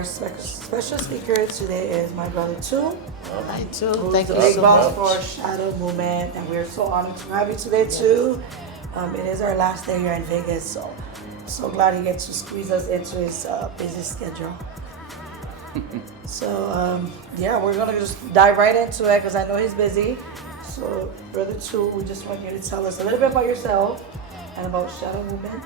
our special speaker today is my brother too. Hi, too. Who's Thank the you big so boss much. for Shadow Movement, and we're so honored to have you today too. It is our last day here in Vegas, so glad he gets to squeeze us into his busy schedule. So yeah, we're gonna just dive right into it because I know he's busy. So brother two, we just want you to tell us a little bit about yourself and about Shadow Movement.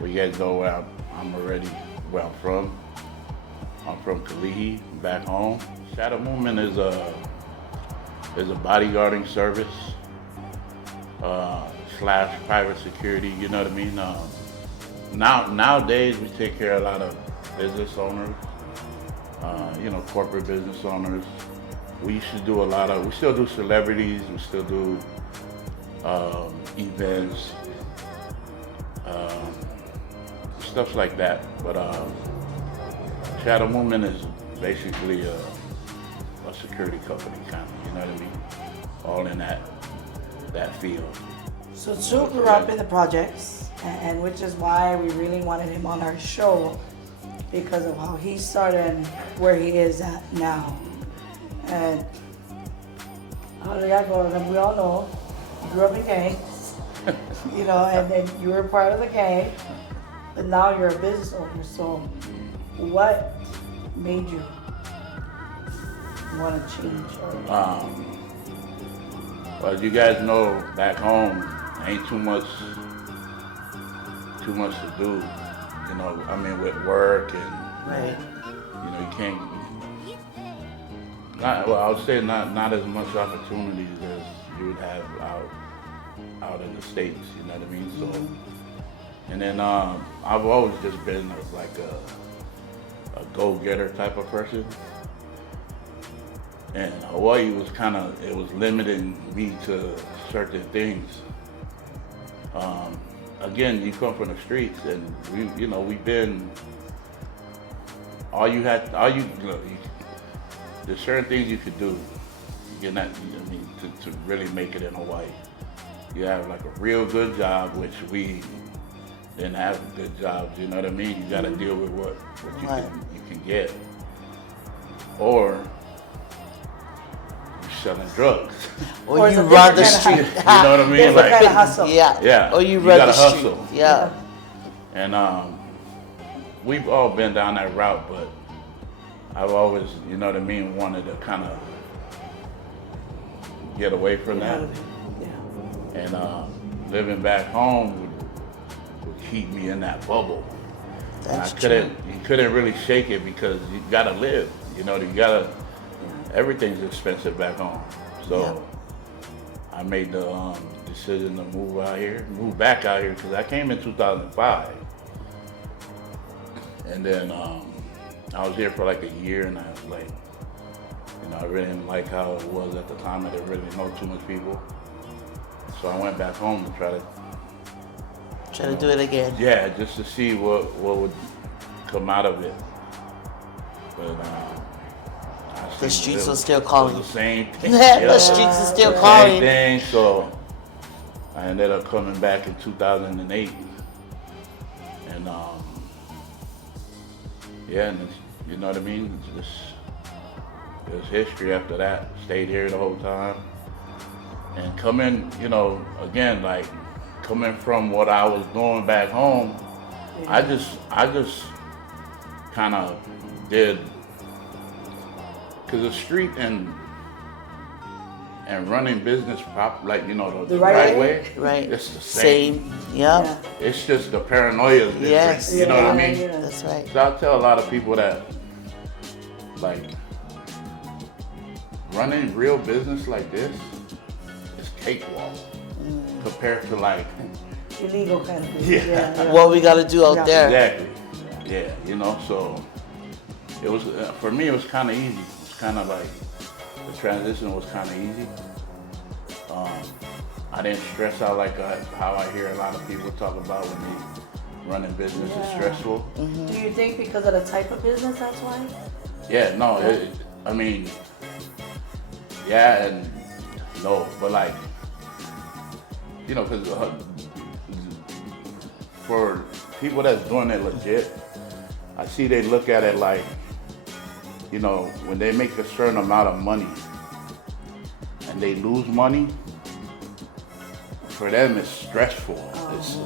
Well, you guys know where I'm already where I'm from. I'm from Kalihi, back home. Shadow Movement is a bodyguarding service slash private security. You know what I mean? Nowadays we take care of a lot of business owners. Corporate business owners. We used to do we still do celebrities. We still do events. Stuff like that, but Shadow Movement is basically a security company, kind of. You know what I mean? All in that field. So Chu grew up in the projects, and which is why we really wanted him on our show because of how he started and where he is at now. And how did that go? And we all know you grew up in gangs, and then you were part of the gang. But now you're a business owner, so what made you want to change? Well, as you guys know, back home ain't too much to do. With work and Right. you can't. I would say not as much opportunities as you would have out in the States. You know what I mean? So. And then I've always just been like a go-getter type of person. And Hawaii was it was limiting me to certain things. Again, you come from the streets and we've been, there's certain things you could do, to really make it in Hawaii. You have like a real good job, which we didn't have good jobs, you know what I mean? You gotta deal with what you can get. Or you're selling drugs. Or you run the street. You know what I mean? Different kind of hustle. Yeah. Or you run gotta the street. hustle. Yeah. And we've all been down that route, but I've always, you know what I mean, wanted to kind of get away from that. Yeah. And living back home would keep me in that bubble. That's You couldn't really shake it because you gotta live. Everything's expensive back home. So I made the decision to move back out here because I came in 2005. And then I was here for like a year and I was like, I really didn't like how it was at the time. I didn't really know too much people. So I went back home to try to do it again. Yeah, just to see what would come out of it. But The streets are still calling. The same thing. The streets are still calling. Same thing. So I ended up coming back in 2008, and and you know what I mean. It was history after that. Stayed here the whole time, and coming, again like. Coming from what I was doing back home, I just kind of did, because the street and running business the right way, right? It's the same. Yeah. It's just the paranoia is different. Yes. You know what I mean? That's right. So I tell a lot of people that like running real business like this is cakewalk. Compared to like illegal kind of business. Yeah. What we gotta do out there. Exactly. Yeah, so it was for me. It was kind of easy. It was kind of like the transition was kind of easy. I didn't stress out like how I hear a lot of people talk about when they running business is stressful. Mm-hmm. Do you think because of the type of business that's why? Yeah, no. Yeah and no, but like. you know, because for people that's doing it legit, I see they look at it like, you know, when they make a certain amount of money and they lose money, for them it's stressful. It's,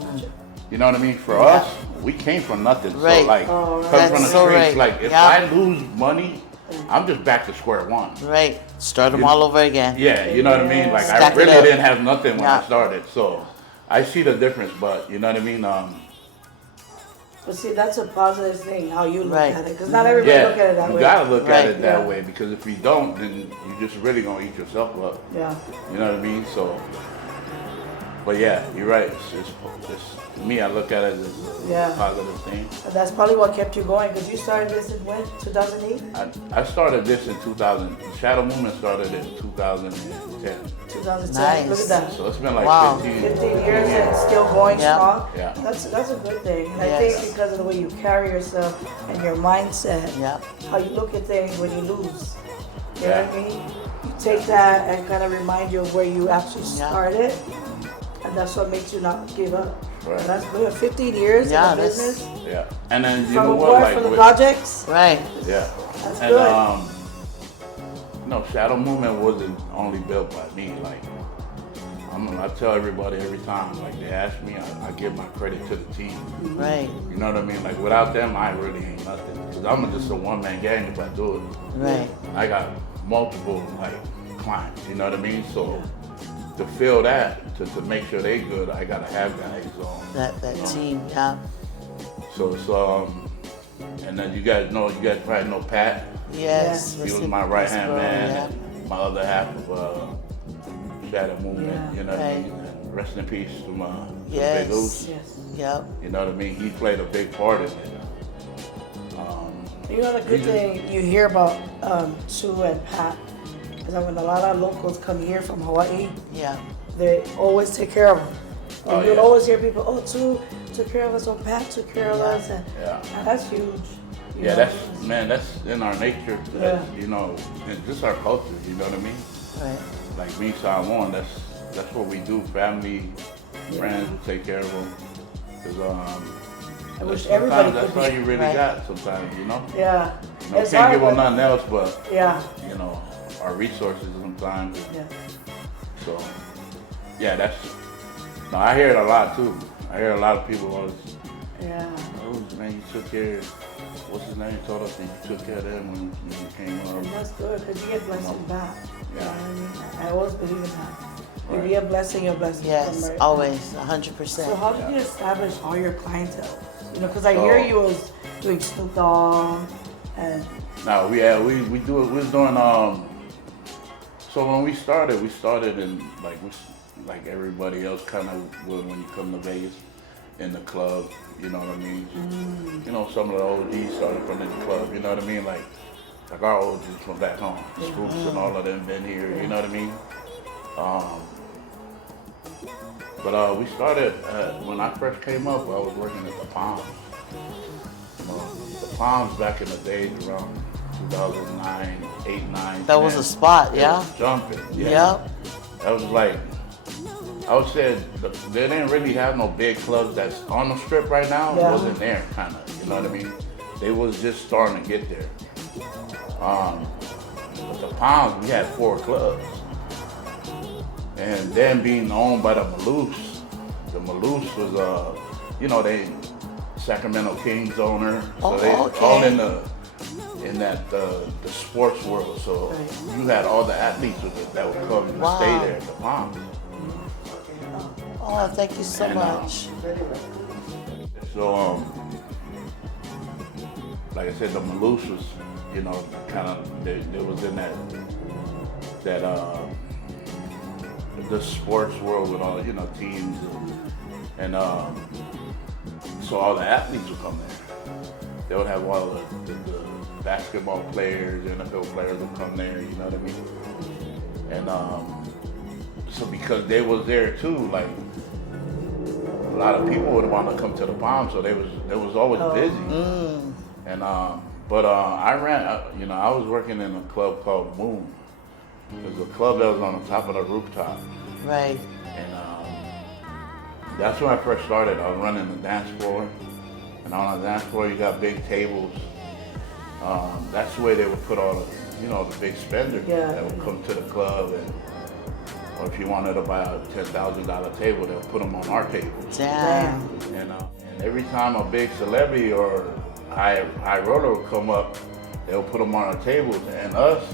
you know what I mean? For us, we came from nothing. Right. So like, right. coming from the That's so streets, right. like if Yeah. I lose money, I'm just back to square one. Right. Start them all over again. Yeah, you know what I mean? Like Stack I it really up. didn't have nothing when Yeah. I started. So I see the difference, but you know what I mean? But see, that's a positive thing, how you look Right. at it. Because not everybody Yeah, look at it that you way. gotta look at Right. it that Yeah. way, because if you don't, then you just really gonna eat yourself up. Yeah. You know what I mean? So, but yeah, you're right. It's me. I look at it as a Yeah. positive thing. And that's probably what kept you going, because you started this in when? 2008? I started this in 2000. Shadow Movement started in 2010. 2010. Look Nice. at that. So it's been like Wow. 15 years and it's still going Yeah. strong. Yeah. That's a good thing. And I Yes. think because of the way you carry yourself and your mindset, Yeah. how you look at things when you lose. You know Yeah. what I mean? You take that and kind of remind you of where you actually Yeah. started. And that's what makes you not give up. Right. And that's good. 15 years Yeah, in the that's- business. Yeah. And then you From know a what? board Like for the with- projects. Right. Yeah. That's And good. no, Shadow Movement wasn't only built by me. Like I tell everybody every time, like they ask me, I give my credit to the team. Right. You know what I mean? Like without them, I really ain't nothing. Cause I'm just a one-man gang if I do it. Right. I got multiple like clients. You know what I mean? So to feel that, to make sure they good, I gotta have guys on. That team. Yeah. So it's and then you guys probably know Pat. Yes. He was my right hand man, Yeah. and my other half of Shadow Movement. Yeah. You know what I Right. mean? And rest in peace to my Yes. Big Goose. Yes. Yep. You know what I mean? He played a big part in it. You know the good You just- thing you hear about Sue and Pat is that when a lot of locals come here from Hawaii, Yeah. they always take care of them. Oh, And you'll yeah. always hear people, oh, Sue took care of us, or Pat took care of us, and that's huge. you Yeah, know? that's in our nature. Yeah. You know, and just our culture. You know what I mean? Right. Like me, Salmon, that's what we do. Family, friends, we take care of them. Cause I wish everybody sometimes that's could all be. you really Right. got. Sometimes, you know. Yeah. You know, It's can't hard, give them but- nothing else, but Yeah. you know, our resources sometimes. Yeah. So, yeah, no, I hear it a lot too. I hear a lot of people always, Yeah. oh man, you took care. What's his name? Told us that you took care of them when you came And up. that's good because you get blessing back. You know Yeah. what I mean? I always believe in that. If Right. you get blessing, you're blessing. Yes. Right? Always. 100%. So how did you establish all your clientele? You know, because I hear So- you was doing Snoop Dogg and No, we do it. We was doing So when we started in like everybody else kind of would when you come to Vegas in the club. You know what I mean? You know, some of the OGs started from the club. You know what I mean? Like our OGs from back home, Spooks and all of them been here. You know what I mean? But we started when I first came up. I was working at the Palms. You know, the Palms back in the days around 2009, 8, 9. That was 10, a spot, it yeah? was jumping. Yeah. Yep. That was like, I would say they didn't really have no big clubs that's on the strip right now. Yeah. It wasn't there, kind of. You know what I mean? They was just starting to get there. But the Palms, we had 4 clubs. And then being owned by the Maloofs was, you know, they Sacramento Kings owner. So Oh, they okay. all in that the sports world. So Right. you had all the athletes that would come and Wow. stay there at the Palms. Oh, thank you so And, much. So like I said, the Maloofs was, you know, kind of they was in that the sports world with all, you know, teams and so all the athletes would come there. They would have all the basketball players, NFL players would come there, you know what I mean? And so because they was there too, like a lot of people would want to come to the Palms, so they was always busy. And but I ran, you know, I was working in a club called Moon. It was a club that was on the top of the rooftop. Right. And That's when I first started. I was running the dance floor, and on the dance floor you got big tables. That's the way they would put all the, the big spenders that would come to the club, or if you wanted to buy a $10,000 table, they'll put them on our tables. Damn. And every time a big celebrity or high roller would come up, they'll put them on our tables. And us,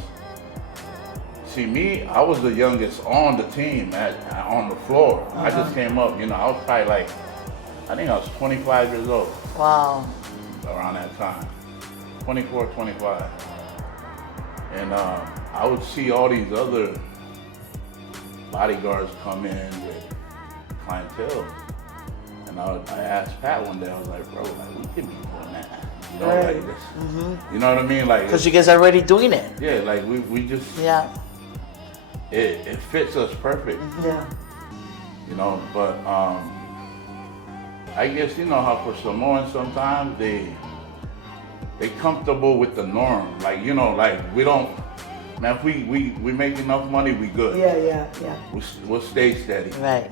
see me, I was the youngest on the team on the floor. I just came up, I was probably like, I think I was 25 years old. Wow. Around that time, 24, 25. And I would see all these other bodyguards come in with clientele. And I asked Pat one day, I was like, bro, like, we could be doing that. Like this. You know what I mean? Like, Because you guys are already doing it. yeah, like we just, Yeah. it fits us perfect. Yeah. But I guess how for Samoans sometimes they comfortable with the norm. Like, like we don't, man, if we make enough money, we good. Yeah. We'll stay steady. Right.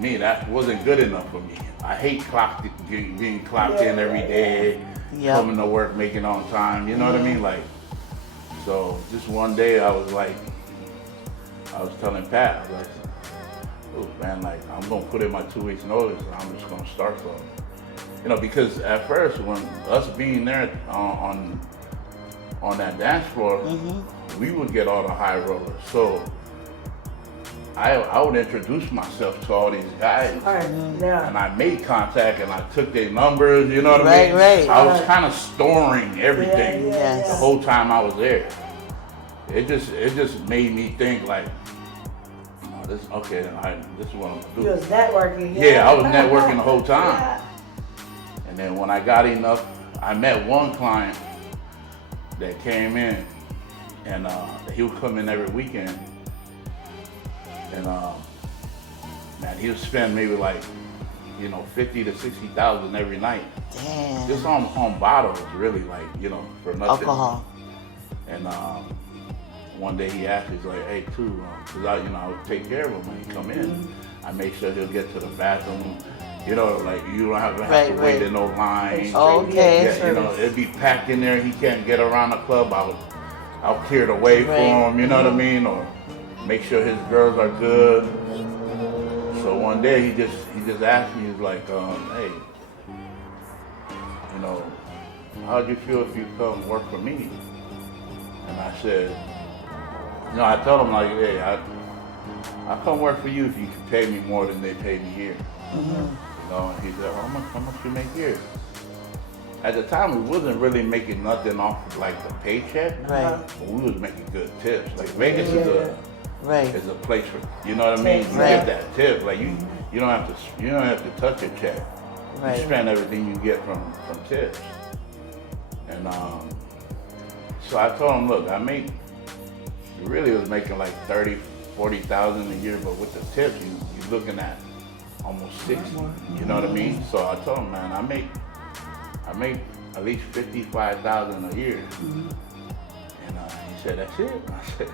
Me, that wasn't good enough for me. I hate being clocked in every day, Yep. coming to work, making on time, you know what I mean? Like, so just one day I was telling Pat, I was like, oh man, like I'm gonna put in my 2 weeks notice and I'm just gonna start from, because at first when us being there on that dance floor, we would get all the high rollers. So I would introduce myself to all these guys. All right. Yeah. And I made contact and I took their numbers, you know what Right, I mean? right. I was kind of storing everything Yes. the whole time I was there. It just made me think like, this is what I'm gonna do. You was networking. Yeah, I was networking the whole time. Yeah. And then when I got enough, I met one client that came in, and he would come in every weekend, and man, he would spend maybe like, 50 to 60,000 every night, Damn. just on bottles, really, like, for nothing. Alcohol. And one day he asked me, he's like, hey, too, because I would take care of him when he come in. I make sure he'll get to the bathroom. Like you don't have to wait in no line. Okay. Yeah, it'd be packed in there. He can't get around the club. I'll clear the way for him. You know what I mean? Or make sure his girls are good. So one day he just asked me, he's like, hey, how'd you feel if you come work for me? And I said, I told him like, hey, I'll come work for you if you can pay me more than they pay me here. And he said, how much you make here? At the time, we wasn't really making nothing off of like the paycheck. Right. But we was making good tips. Like Vegas is a place for, you know what I mean? You Right. get that tip. Like you don't have to touch your check. Right. You spend everything you get from tips. And so I told him, look, you really was making like 30, 40,000 a year, but with the tips, you're looking at almost 60. You know what I mean? So I told him, man, I make at least 55,000 a year. And he said, that's it? I said,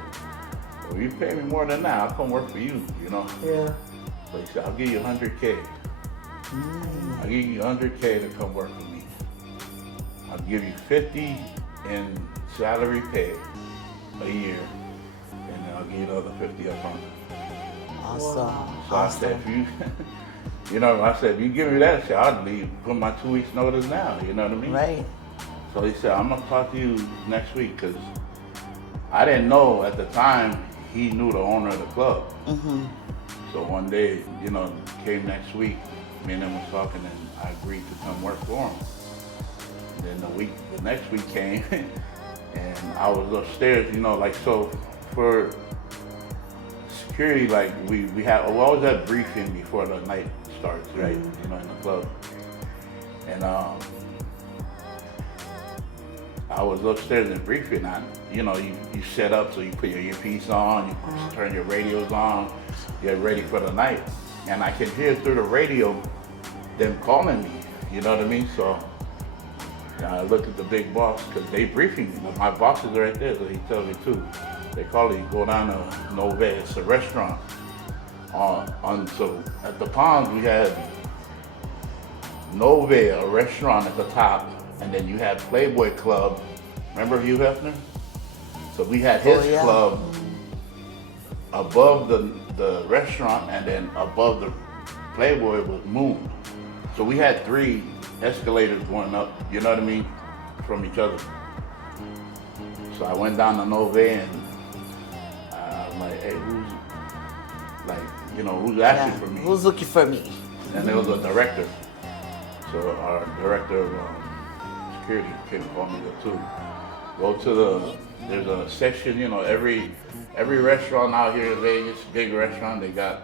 well, you pay me more than that, I'll come work for you, Yeah. So he said, I'll give you 100K. I'll give you 100K to come work for me. I'll give you 50 in salary pay a year, and then I'll give you the other 50 up front. Awesome. So I said, if you give me that shit, I'd leave, put my 2 weeks notice now, you know what I mean? Right. So he said, I'm gonna talk to you next week, because I didn't know at the time he knew the owner of the club. So one day, came next week, me and him was talking, and I agreed to come work for him. And then the next week came, and I was upstairs, so for security, like we always have briefing before the night starts, right? In the club. And I was upstairs in briefing. You set up, so you put your earpiece on, you turn your radios on, get ready for the night. And I can hear through the radio them calling me, you know what I mean? So I look at the big boss, because they briefing me. My boss is right there, so he tells me too. They call you, go down to Nove, it's a restaurant. So at the Palms we had Nove, a restaurant at the top, and then you had Playboy Club. Remember Hugh Hefner? So we had his Oh, yeah. club above the restaurant, and then above the Playboy was Moon. So we had 3 escalators going up, you know what I mean, from each other. So I went down to Nove and I'm like, hey, who's asking for me? Who's looking for me? And there was a director. So our director of security came and called me there too. Go to there's a section, every restaurant out here in Vegas, big restaurant, they got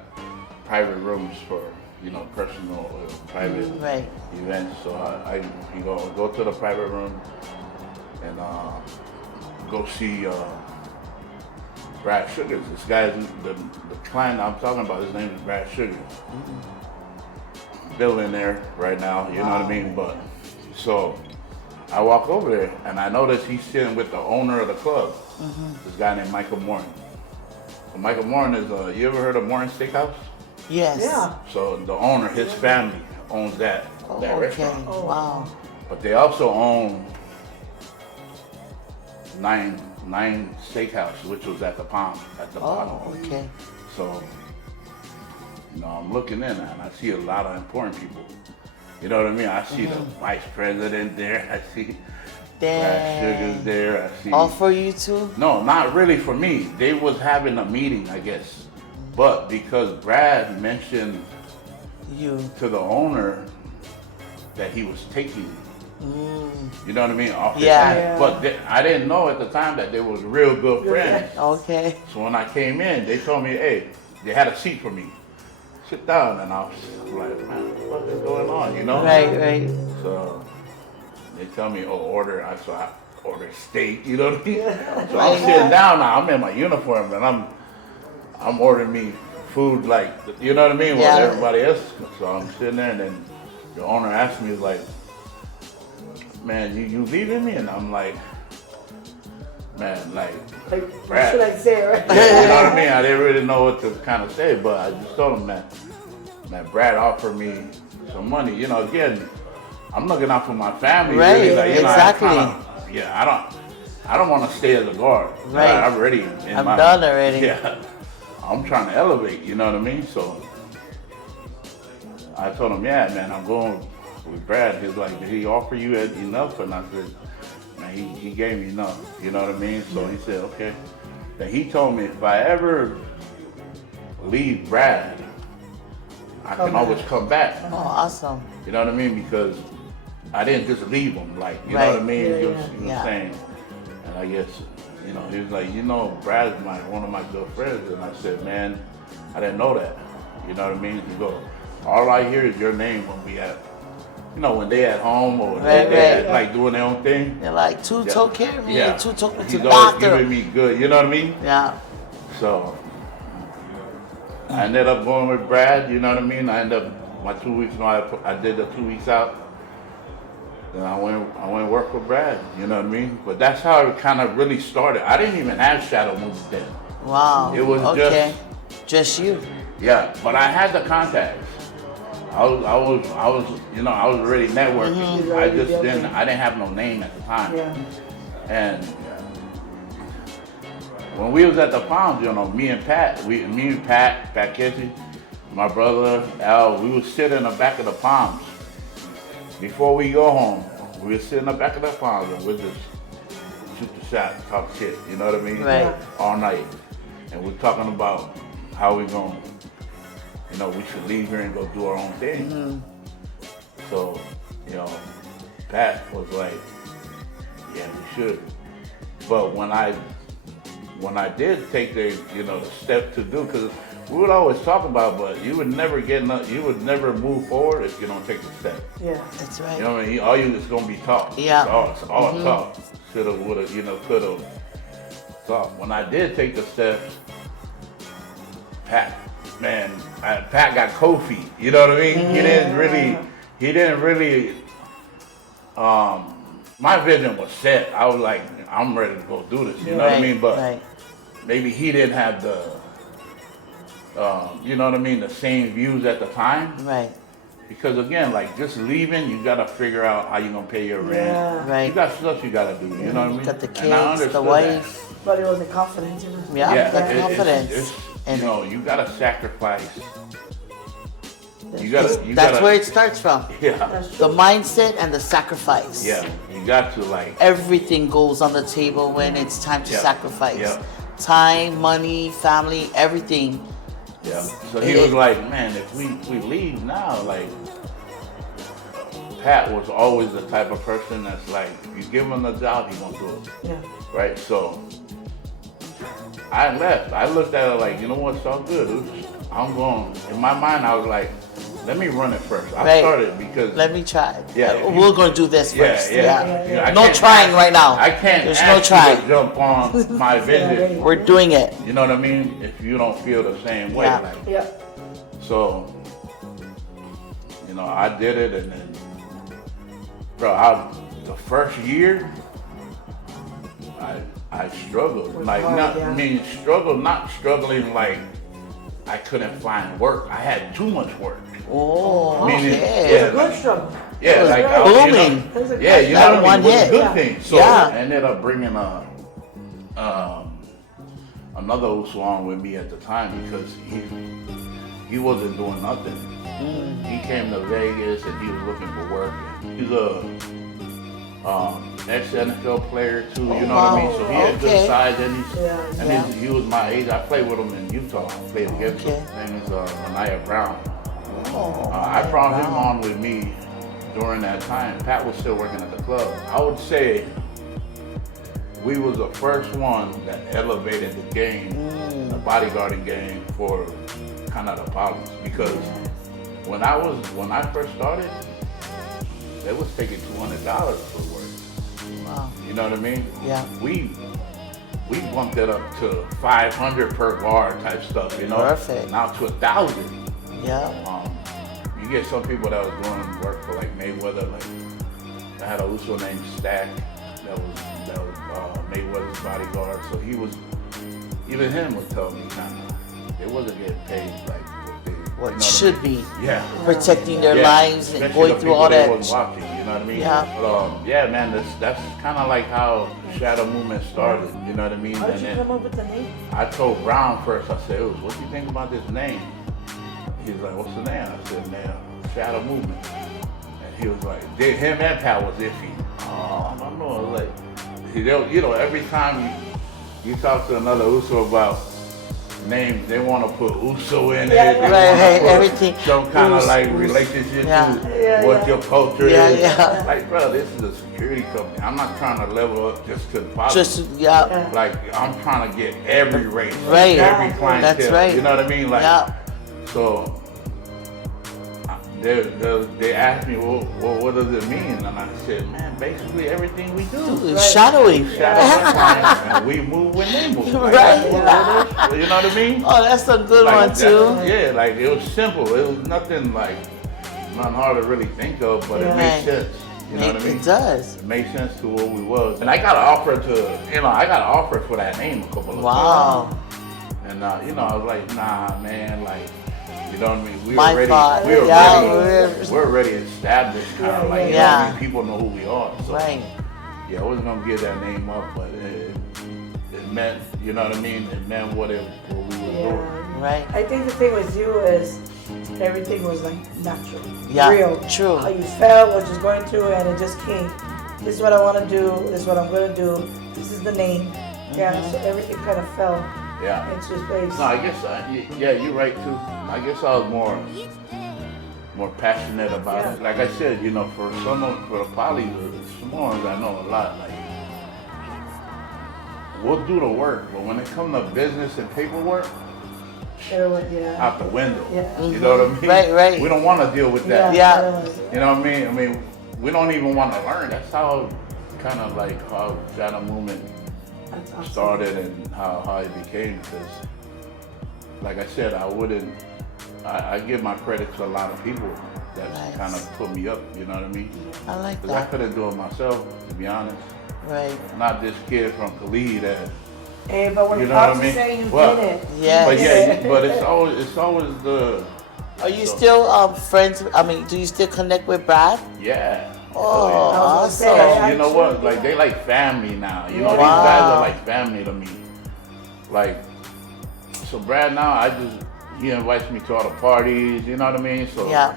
private rooms for, personal or private Right. events. So I go to the private room and go see Brad Sugars. This guy, the client I'm talking about, his name is Brad Sugars. Billionaire right now, you know what I mean? But so I walk over there and I notice he's sitting with the owner of the club, this guy named Michael Morin. So Michael Morin is, you ever heard of Morin Steakhouse? Yes. Yeah. So the owner, his family owns that Okay. restaurant. Wow. But they also own Nine Steakhouse, which was at the Palm, at the bottom. Oh, okay. So, I'm looking in and I see a lot of important people. You know what I mean? I see the vice president there. I see Brad Sugars there. I see. All for you too? No, not really for me. They was having a meeting, I guess. But because Brad mentioned You. to the owner that he was taking, you know what I mean? Off his Yeah. hands. But I didn't know at the time that they was real good friends. Okay. So when I came in, they told me, hey, they had a seat for me. Sit down. And I was like, man, what is going on, Right. So they tell me, order. So I ordered steak, you know what I mean? So Right. I'm sitting down now. I'm in my uniform, and I'm ordering me food like, you know what I mean, Yeah. with everybody else. So I'm sitting there, and then the owner asked me, like, man, you leaving me? And I'm like, man, like, What Brad. should I say, right? Yeah, you know what I mean? I didn't really know what to kind of say, but I just told him that Brad offered me some money. Again, I'm looking out for my family. Right, really. Like, exactly. I don't want to stay as a guard. Right. I'm ready. I'm done already. Yeah. I'm trying to elevate, you know what I mean? So I told him, yeah, man, I'm going with Brad. He's like, did he offer you enough? And I said, man, he gave me enough, you know what I mean? So he said, okay. Then he told me if I ever leave Brad, I can always come back. Oh, awesome. You know what I mean? Because I didn't just leave him, like, you know what I Right. mean? Yeah, He was yeah. saying, and I guess, he was like, Brad's one of my good friends. And I said, man, I didn't know that. You know what I mean? He goes, all I hear is your name when we at, when they at home or Right, they at, right. like doing their own thing. They're like, two took care of me, Yeah. two took me to He's the always doctor. giving me good, you know what I mean? Yeah. So I ended up going with Brad, you know what I mean? I ended up my 2 weeks, I did the 2 weeks out. Then I went work with Brad, you know what I mean? But that's how it kind of really started. I didn't even have shadow movies then. Wow. It was just you. Yeah, but I had the contacts. I was already networking. I just didn't have no name at the time. Yeah. And when we was at the Palms, me and Pat Kesey, my brother Al, we would sit in the back of the Palms. Before we go home, we would sit in the back of the Palms and we'd just shoot the shot, talk shit, you know what I mean? Right. All night. And we're talking about how we going, we should leave here and go do our own thing. So, Pat was like, yeah, we should. But when I did take the step to do, because we would always talk about, but you would never move forward if you don't take the step. Yeah. That's right. You know what I mean? All you is gonna be talk. Yeah. It's all talk. Shoulda, woulda, coulda. So when I did take the steps, Pat got cold feet. You know what I mean? He didn't really. My vision was set. I was like, I'm ready to go do this. You know what I mean? But maybe he didn't have you know what I mean, the same views at the time. Right. Because again, like just leaving, you gotta figure out how you gonna pay your rent. Yeah. Right. You got stuff you gotta do. You know what I mean? Got the And I kids, the understood wife. But it was a confidence, you know. Yeah, Yeah, the it- confidence. you know, you gotta sacrifice. You That's gotta. where it starts from. Yeah, That's The true. mindset and the sacrifice. yeah. You got to like. Everything goes on the table when it's time to Yeah. sacrifice. Yeah. Time, money, family, everything. Yeah. So he was like, man, if we leave now, like, Pat was always the type of person that's like, if you give him the job, he gonna do it. Yeah. Right? So I left. I looked at it like, you know what, it's all good. I'm going. In my mind, I was like, let me run it first. I Right. started because. Let me try. Yeah, if you- We're gonna do this Yeah, first. yeah. You know, I No can't trying ask- right now. I can't There's ask no you trying. to jump on my vision. We're doing it. You know what I mean? If you don't feel the same way. Yeah. Like, Yeah. so, you know, I did it, and then, bro, the first year, I struggled. Was Like, hard, not, yeah. I mean, not struggling like I couldn't find work. I had too much work. Oh, Meaning- okay. It's a good struggle. Yeah, was like booming. It was a Yeah, good you That know what I one mean? It was hit. a good Yeah. thing. So Yeah. I ended up bringing another Uso on with me at the time because he wasn't doing nothing. He came to Vegas and he was looking for work. He's a ex-NFL player too. You know what I mean? So he had Okay. good size and Yeah. he was my age. I played with him in Utah. I played against him. His name is Anaya Brown. I brought him on with me during that time. Pat was still working at the club. I would say we was the first one that elevated the game, the bodyguarding game for kind of the polys. Because when I first started, they was taking $200 for work. Wow. You know what I mean? Yeah. We bumped it up to 500 per guard type stuff. You know, Perfect. now to 1,000. Yeah. You get some people that was doing work for like Mayweather, like I had a Uso named Stack that was Mayweather's bodyguard. So even him would tell me kind of they wasn't getting paid like What you know should I mean? be. Yeah. Protecting their Yeah, lives and especially going the through people all they that. wasn't watching, you know what I mean? Yeah. But yeah, man, that's kind of like how Shadow Movement started. You know what I mean? How did And you then come up with the name? I told Brown first. I said, "What do you think about this name?" He was like, "What's the name?" I said, "Man, Shadow Movement." And he was like, him and Pat was iffy. I don't know. I was like, you know, every time you talk to another Uso about names, they want to put Uso in it. Yeah, They yeah. wanna Right, put everything. some kind of Us, like us. relationship Yeah. to Yeah, what yeah. your culture Yeah, is. yeah. Like, bro, this is a security company. I'm not trying to level up just to the politics. Just yeah. Yeah. Like, I'm trying to get every race, Right. every Yeah. clientele. That's right. You know what I mean? Like, Yeah. so they asked me, well, what does it mean? And I said, man, basically everything we do. Dude, shadowing. Shadow clients, and we move when they move. Like, Right. that's what it is. You know what I mean? Oh, that's a good Like, one that's- too. Yeah, like it was simple. It was nothing hard to really think of, but it Yeah. made Right. sense. You know what I mean? It does. It made sense to what we was. And I got an offer for that name a couple of Wow. times. And I was like, nah, man, like, you know what I mean? We My already, thought, we yeah, already, we're already established, kind of like, you know what I Yeah. mean? People know who we are. So, Right. yeah, I wasn't gonna give that name up, but it meant, you know what I mean? It meant what we were doing. Yeah. Right. I think the thing with you is everything was like natural, Yeah, real. true. How you felt, what you're going through, and it just came. This is what I want to do. This is what I'm going to do. This is the name. Yeah. So everything kind of fell Yeah. into place. No, I guess, yeah, you're right too. I guess I was more passionate about it. Like I said, you know, for the poly, the small ones, I know a lot. Like, we'll do the work, but when it comes to business and paperwork, Yeah. out the window. Yeah. You know what I mean? Right, right. We don't want to deal with that. Yeah. You know what I mean? I mean, we don't even want to learn. That's how, kind of like how Shadow Movement That's awesome. started and how it became. Because, like I said, I give my credit to a lot of people that Nice. kind of put me up. You know what I mean? I like Because I that. couldn't do it myself, to be honest. Right. Not this kid from Khalid that Hey, but we're You know proud what I to mean? say you Well, did it. Yes. But yeah, but it's always the Are you So- still friends? I mean, do you still connect with Brad? yeah. Oh, I was gonna say, awesome. You know what? Like they like family now. You know these Wow. guys are like family to me. Like so, Brad now he invites me to all the parties. You know what I mean? So Yeah.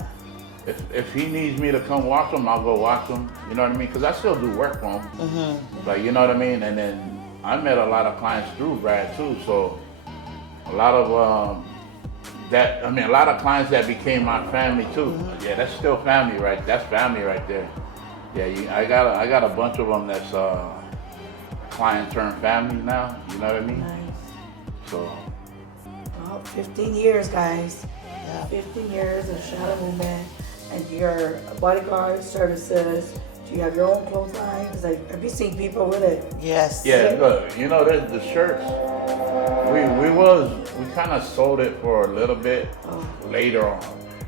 if he needs me to come watch him, I'll go watch him. You know what I mean? Because I still do work for him. Mm-hmm. Like you know what I mean? And then I met a lot of clients through Brad too. So a lot of a lot of clients that became my family too. Mm-hmm. Yeah, that's still family, right? That's family right there. Yeah, I got a bunch of them that's client turned family now. You know what I mean? Nice. So Well, 15 years, guys. Yeah. 15 years of Shadow Movement and your bodyguard services. Do you have your own clothesline? Because I've been seeing people with it. Yes. yeah, look, you know, there's the shirts. We kind of sold it for a little bit later on.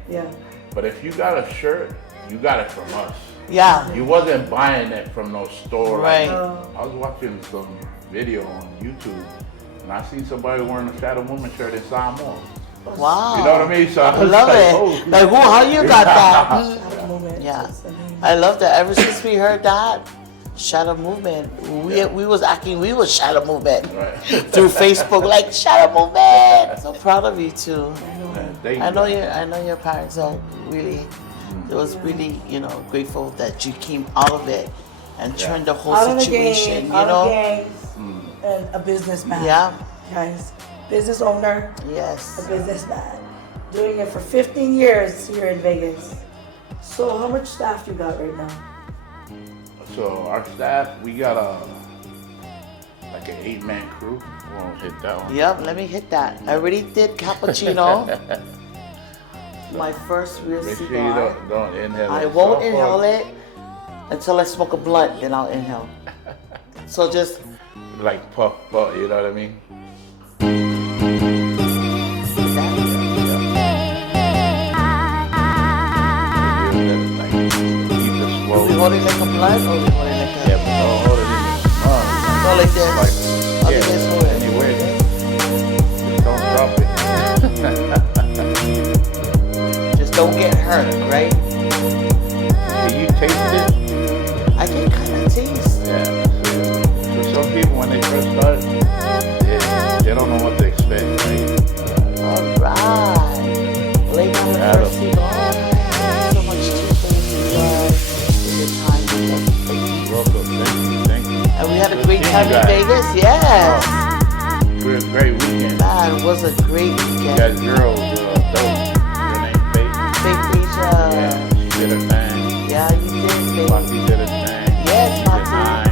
Yeah. But if you got a shirt, you got it from us. Yeah. You wasn't buying it from no store. Right. I was watching some video on YouTube, and I seen somebody wearing a Shadow Woman shirt in Samoa. Wow. You know what I mean? So I was love like, it. oh. Like, how you got that? Shadow Movement. Yeah. That's the name. I love that. Ever since we heard that, Shadow Movement, we was Shadow Movement Right. through Facebook, like Shadow Movement. So proud of you too. Man, thank you. I know your parents are really. It was really, grateful that you came out of it and turned the whole Out of the situation. game, out of You know. gangs, and a businessman. Yeah. Guys, business owner, a Yes. businessman. Doing it for 15 years here in Vegas. So how much staff you got right now? So our staff, we got like an 8-man crew. We won't hit that one. Yep. Let me hit that. I already did cappuccino. My first real Make sure you cigar. don't inhale. I it. won't So inhale far, it until I smoke a blunt, then I'll inhale. So just Like puff, you know what I mean? Like, keep it slow. we holding like a blunt or we holding like a Yeah, but don't hold it in your arm. go like this. Like, Other yeah, this hold it. anywhere. Just don't drop it. Just don't get hurt, right? Can you taste it? I can kind of taste. Yeah. So some people, when they first start, they don't know what to expect, right? All right. Lay down the Adam. first cigar. So much tea for the cigar. Is it time to go? Welcome. Thank you. And we had a Good great seeing time you in guys. Vegas. Yes. Great weekend. Man, it was a great You weekend. guys girls, dope. Your name Faith? Faith Asia. Yeah, she did her thing. Yeah, you did, Faith. Monty did her thing. Yes, She did Monty. mine.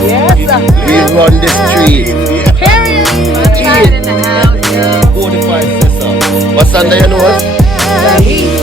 Yes, We run the street. period. Eat. 45 sister. What's under your nose? The heat.